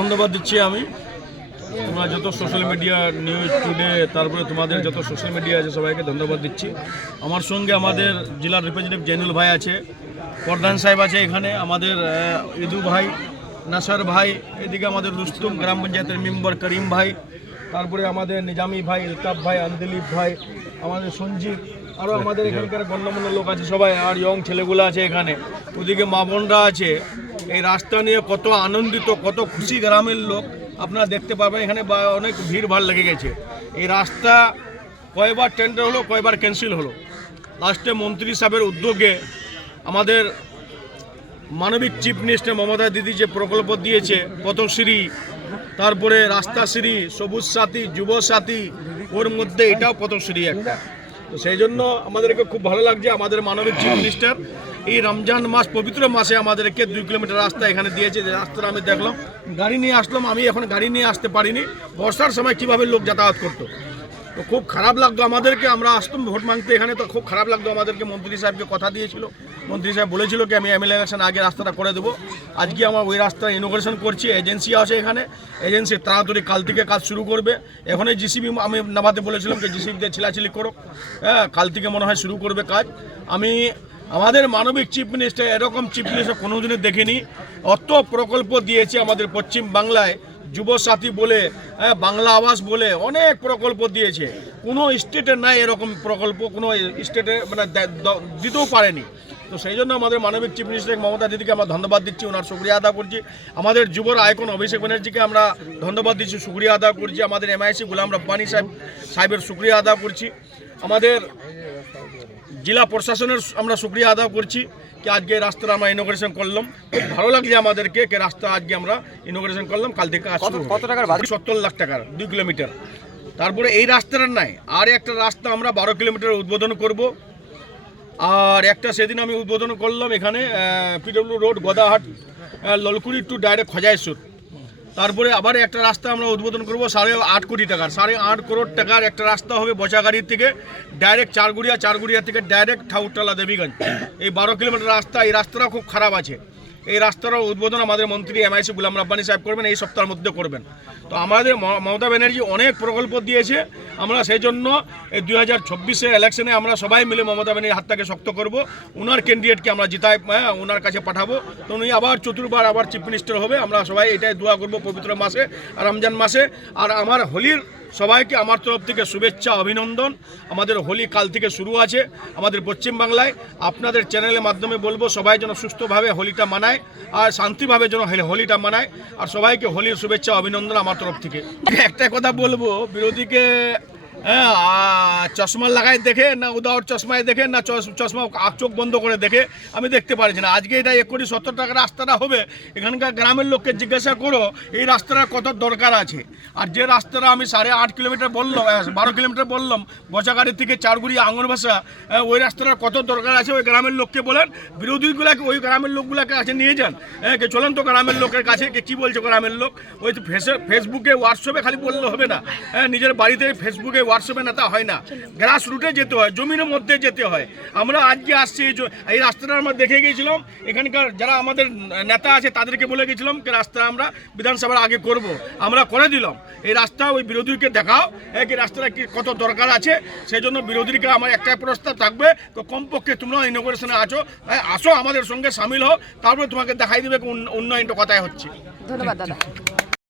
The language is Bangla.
ধন্যবাদ দিচ্ছি আমি। তোমরা যত সোশ্যাল মিডিয়া নিউজ টুডে, তারপরে তোমাদের যত সোশ্যাল মিডিয়া আছে সবাইকে ধন্যবাদ দিচ্ছি। আমার সঙ্গে আমাদের জেলার রিপ্রেজেন্টেটিভ জেনুল ভাই আছে, প্রধান সাহেব আছে এখানে, আমাদের ইদু ভাই, নাসার ভাই, এদিকে আমাদের রুস্তম গ্রাম পঞ্চায়েতের মেম্বার করিম ভাই, তারপরে আমাদের নিজামি ভাই, ইলতাফ ভাই, আন্দলিপ ভাই, আমাদের সঞ্জীব, আরও আমাদের এখানকার গণ্যমান্য লোক আছে সবাই, আর ইয়ং ছেলেগুলো আছে এখানে, ওদিকে মা বোনরা আছে। এই রাস্তা নিয়ে কত আনন্দিত, কত খুশি গ্রামের লোক আপনারা দেখতে পাবেন। এখানে অনেক ভিড় ভাড় লেগে গেছে। এই রাস্তা কয়বার টেন্ডার হলো, কয়বার ক্যান্সেল হলো। লাস্টে মন্ত্রী সাহেবের উদ্যোগে আমাদের মানবিক চিফ মিনিস্টার মমতা দিদি যে প্রকল্প দিয়েছে, পথশ্রী, তারপরে রাস্তাশ্রী, সবুজ সাথী, যুব সাথী, ওর মধ্যে এটাও পথশ্রী একটা। তো সেই জন্য আমাদেরকে খুব ভালো লাগছে। আমাদের মানবিক চিফ মিনিস্টার এই রমজান মাস, পবিত্র মাসে আমাদেরকে 2 কিলোমিটার রাস্তা এখানে দিয়েছে। যে রাস্তাটা আমি দেখলাম, গাড়ি নিয়ে আসলাম, আমি এখন গাড়ি নিয়ে আসতে পারিনি। বর্ষার সময় কীভাবে লোক যাতায়াত করতো, তো খুব খারাপ লাগতো আমাদেরকে। আমরা আসতাম ভোট মাংতে এখানে, তো খুব খারাপ লাগতো আমাদেরকে। মন্ত্রী সাহেবকে কথা দিয়েছিল, মন্ত্রী সাহেব বলেছিল কি আমি এমএলএ ইলেকশন আগে রাস্তাটা করে দেবো। আজকে আমার ওই রাস্তা ইনোগ্রেশন করছি। এজেন্সি আছে এখানে, এজেন্সি তাড়াতাড়ি কাল থেকে কাজ শুরু করবে। এখনই জিসিবি আমি নামাতে বলেছিলাম যে জিসিবি দিয়ে ছিলাছিলি করো, হ্যাঁ, কাল থেকে মনে হয় শুরু করবে কাজ। আমি আমাদের মানবিক চিফ মিনিস্টার, এরকম চিফ মিনিস্টার কোনোদিনই দেখিনি। অত প্রকল্প দিয়েছে আমাদের পশ্চিম বাংলায়, যুব সাথী বলে, বাংলা আবাস বলে অনেক প্রকল্প দিয়েছে। কোনো স্টেটের নাই এরকম প্রকল্প, কোনো স্টেটে মানে দিতেও পারেনি। তো সেই জন্য আমাদের মানবিক চিফ মিনিস্টার মমতা দিদিকে আমরা ধন্যবাদ দিচ্ছি, ওনার শুক্রিয়া আদা করছি। আমাদের যুবর আইকন অভিষেক ব্যানার্জিকে আমরা ধন্যবাদ দিচ্ছি, শুক্রিয়া আদা করছি। আমাদের এমআইসি গোলাম রব্বানী সাহেবের শুক্রিয়া আদা করছি। আমাদের জেলা প্রশাসনের আমরা শুক্রিয়া আদা করছি কি আজকে রাস্তাটা আমরা ইনোগ্রেশন করলাম। খুব ভালো লাগছে আমাদেরকে কে রাস্তা আজকে আমরা ইনোগ্রেশন করলাম। কাল থেকে কত টাকার? 70 লাখ টাকার 2 কিলোমিটার। তারপরে এই রাস্তাটা নাই, আর একটা রাস্তা আমরা 12 কিলোমিটার উদ্বোধন করব। আর একটা সেদিন আমি উদ্বোধন করলাম এখানে পিডব্লিউ রোড, গদাহাট, ললকুড়ি টু ডাইরেক্ট খজাইসুর। তারপরে আবার একটা রাস্তা আমরা উদ্বোধন করবো 8.5 কোটি টাকার, 8.5 করোড় টাকার একটা রাস্তা হবে বচাগাড়ির থেকে ডাইরেক্ট চারগুড়িয়া থেকে ডাইরেক্ট ঠাকুরতলা দেবীগঞ্জ। এই 12 কিলোমিটার রাস্তা, এই রাস্তাটা খুব খারাপ আছে। এই রাস্তার উদ্বোধন আমাদের মন্ত্রী এমআইসি গোলাম রব্বানী সাহেব করবেন, এই সপ্তাহের মধ্যে করবেন। তো আমাদের মমতা ব্যানার্জি অনেক প্রকল্প দিয়েছে। আমরা সেই জন্য এই 2024-এর ইলেকশনে আমরা সবাই মিলে মমতা ব্যানার্জির হাতটাকে শক্ত করব। ওনার ক্যান্ডিডেটকে আমরা জিতাই ওনার কাছে পাঠাবো। তো উনি আবার চতুর্থবার আবার চিফ মিনিস্টার হবে। আমরা সবাই এটাই দোয়া করব পবিত্র মাসে, রমজান মাসে। আর আমার হোলির সবাইকে আমার তরফ থেকে শুভেচ্ছা, অভিনন্দন। আমাদের হোলি কাল থেকে শুরু আছে আমাদের পশ্চিম বাংলায়। আপনাদের চ্যানেলের মাধ্যমে বলবো সবাই যেন সুস্থভাবে হোলিটা মানায় আর শান্তিভাবে যেন হোলিটা মানায়। আর সবাইকে হোলির শুভেচ্ছা, অভিনন্দন আমার তরফ থেকে। একটা কথা বলবো, বিরোধীকে চশমা লাগাই দেখে না উদাহরণ চশমায় দেখে না চশমা চোখ বন্ধ করে দেখে আমি দেখতে পারছি না। আজকে এটা 1.70 কোটি টাকার রাস্তাটা হবে, এখানকার গ্রামের লোককে জিজ্ঞাসা করো এই রাস্তাটার কত দরকার আছে। আর যে রাস্তাটা আমি 8.5 কিলোমিটার বললাম, 12 কিলোমিটার বললাম বচাগাড়ি থেকে চারগুড়িয়া আঙনভাষা, ওই রাস্তাটার কত দরকার আছে ওই গ্রামের লোককে বলেন। বিরোধীগুলাকে ওই গ্রামের লোকগুলোকে কাছে নিয়ে যান, চলেন তো গ্রামের লোকের কাছে কি বলছে গ্রামের লোক। ওই তো ফেসবুকে হোয়াটসঅ্যাপে খালি বললে হবে না, নিজের বাড়িতে ফেসবুকে হোয়াটসঅ্যাপে নেতা হয় না, গ্রাস রুটে যেতে হয়, জমির মধ্যে যেতে হয়। আমরা আজকে আসছি এই রাস্তাটা আমরা দেখে গিয়েছিলাম, এখানকার যারা আমাদের নেতা আছে তাদেরকে বলে গেছিলাম যে রাস্তা আমরা বিধানসভার আগে করব, আমরা করে দিলাম। এই রাস্তা ওই বিরোধীকে দেখাও এই রাস্তাটা কি কত দরকার আছে। সেই জন্য বিরোধীকে আমার একটাই প্রস্তাব থাকবে, তো কমপক্ষে তোমরা ইনোগ্রেশনে আসো, আমাদের সঙ্গে সামিল হও, তারপরে তোমাকে দেখাই দেবে উন্নয়নটা কথায় হচ্ছে। ধন্যবাদ দাদা।